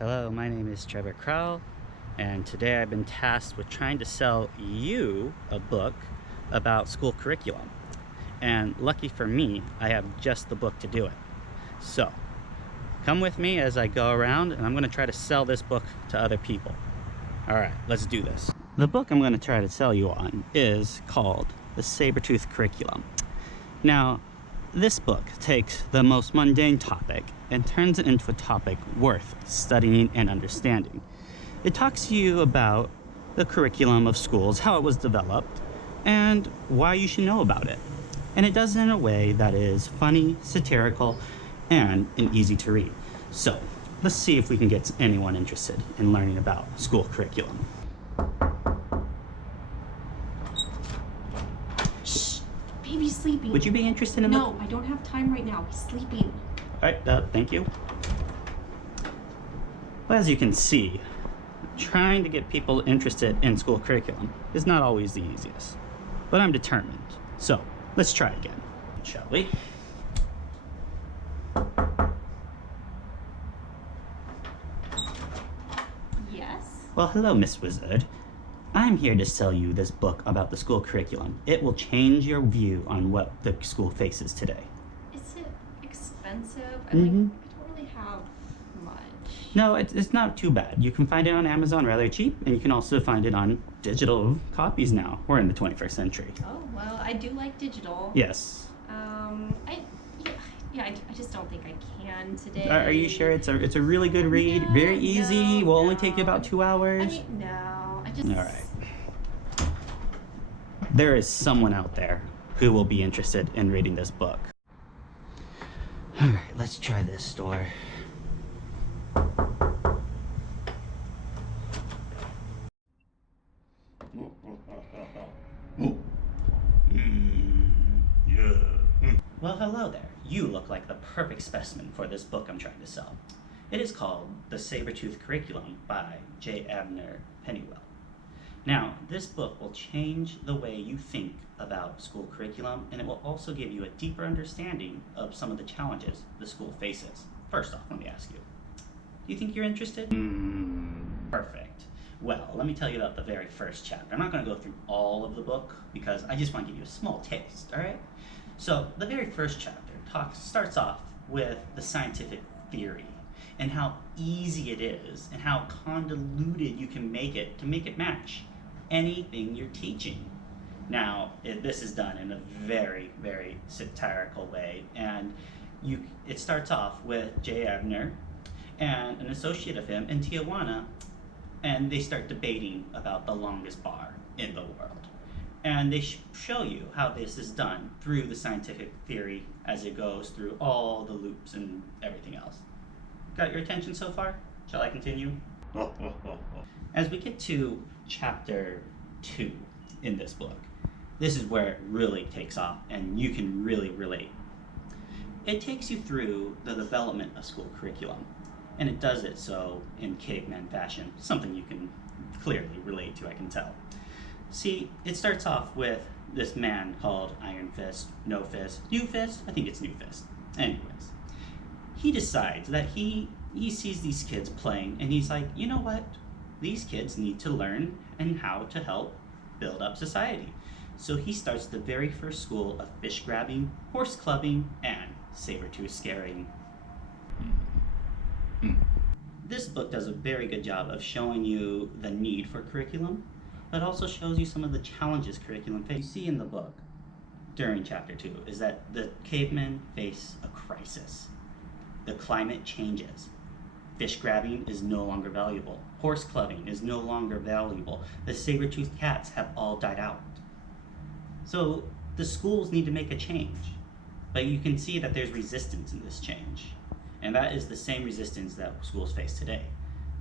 Hello, my name is Trevor Crowell, and today I've been tasked with trying to sell you a book about school curriculum. And lucky for me, I have just the book to do it. So, come with me as I go around, and I'm going to try to sell this book to other people. Alright, let's do this. The book I'm going to try to sell you on is called The Saber-Tooth Curriculum. Now, this book takes the most mundane topic and turns it into a topic worth studying and understanding. It talks to you about the curriculum of schools, how it was developed, and why you should know about it. And it does it in a way that is funny, satirical, and easy to read. So, let's see if we can get anyone interested in learning about school curriculum. Baby's sleeping. Would you be interested in No, I don't have time right now. He's sleeping. Alright, thank you. Well, as you can see, trying to get people interested in school curriculum is not always the easiest. But I'm determined. So, let's try again, shall we? Yes? Well, hello, Miss Wizard. I'm here to sell you this book about the school curriculum. It will change your view on what the school faces today. Is it expensive? I Mhm. I don't really have much. No, it's not too bad. You can find it on Amazon rather cheap, and you can also find it on digital copies now. We're in the 21st century. Oh, well, I do like digital. Yes. I just don't think I can today. Are you sure it's a really good read? No, Very easy. no, Will only no. take you about 2 hours. I mean, no. I just... All right. There is someone out there who will be interested in reading this book. All right, let's try this store. Well, hello there. You look like the perfect specimen for this book I'm trying to sell. It is called The Saber-Tooth Curriculum by J. Abner Pennywell. Now, this book will change the way you think about school curriculum, and it will also give you a deeper understanding of some of the challenges the school faces. First off, let me ask you, do you think you're interested? Perfect. Well, let me tell you about the very first chapter. I'm not going to go through all of the book because I just want to give you a small taste, all right? So, the very first chapter starts off with the scientific theory and how easy it is and how convoluted you can make it to make it match anything you're teaching. Now, this is done in a very, very satirical way, and it starts off with J. Abner and an associate of him in Tijuana, and they start debating about the longest bar in the world. And they show you how this is done through the scientific theory as it goes through all the loops and everything else. Got your attention so far? Shall I continue? As we get to chapter 2 in this book, this is where it really takes off and you can really relate. It takes you through the development of school curriculum, and it does it so in caveman fashion, something you can clearly relate to, I can tell. See, it starts off with this man called Iron Fist, No Fist, New Fist, I think it's New Fist. Anyways, he decides that he sees these kids playing, and he's like, you know what? These kids need to learn and how to help build up society. So he starts the very first school of fish grabbing, horse clubbing, and saber-tooth scaring. This book does a very good job of showing you the need for curriculum, but also shows you some of the challenges curriculum faces. You see in the book during chapter 2 is that the cavemen face a crisis. The climate changes. Fish grabbing is no longer valuable. Horse clubbing is no longer valuable. The saber-toothed cats have all died out. So the schools need to make a change, but you can see that there's resistance in this change. And that is the same resistance that schools face today.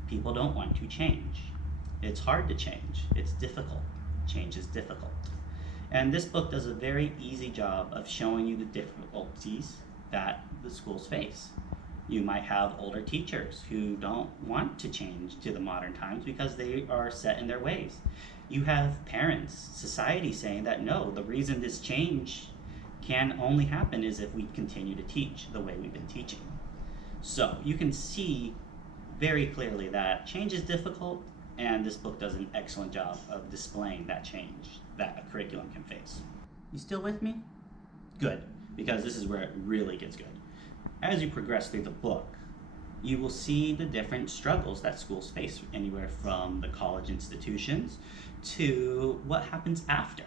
People don't want to change. It's hard to change. It's difficult. Change is difficult. And this book does a very easy job of showing you the difficulties that the schools face. You might have older teachers who don't want to change to the modern times because they are set in their ways. You have parents, society saying that no, the reason this change can only happen is if we continue to teach the way we've been teaching. So you can see very clearly that change is difficult, and this book does an excellent job of displaying that change that a curriculum can face. You still with me? Good, because this is where it really gets good. As you progress through the book, you will see the different struggles that schools face, anywhere from the college institutions to what happens after.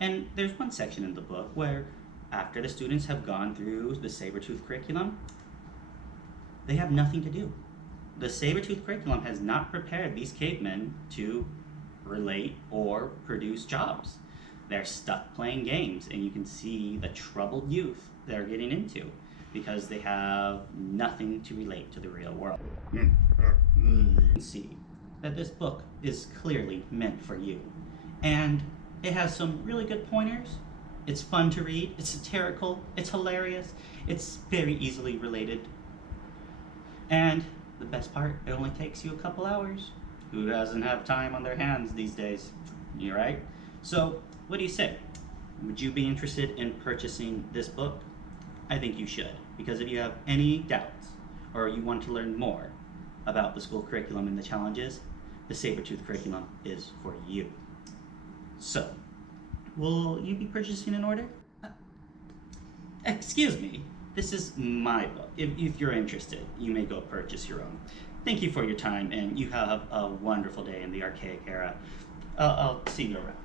And there's one section in the book where, after the students have gone through the saber-tooth curriculum, they have nothing to do. The saber-tooth curriculum has not prepared these cavemen to relate or produce jobs. They're stuck playing games, and you can see the troubled youth they're getting into because they have nothing to relate to the real world. You can see that this book is clearly meant for you, and it has some really good pointers. It's fun to read, it's satirical, it's hilarious, it's very easily related, and the best part, it only takes you a couple hours. Who doesn't have time on their hands these days? You're right. So, what do you say? Would you be interested in purchasing this book? I think you should, because if you have any doubts or you want to learn more about the school curriculum and the challenges, the saber-tooth curriculum is for you. So, will you be purchasing an order? Excuse me, this is my book. If you're interested, you may go purchase your own. Thank you for your time, and you have a wonderful day in the archaic era. I'll see you around.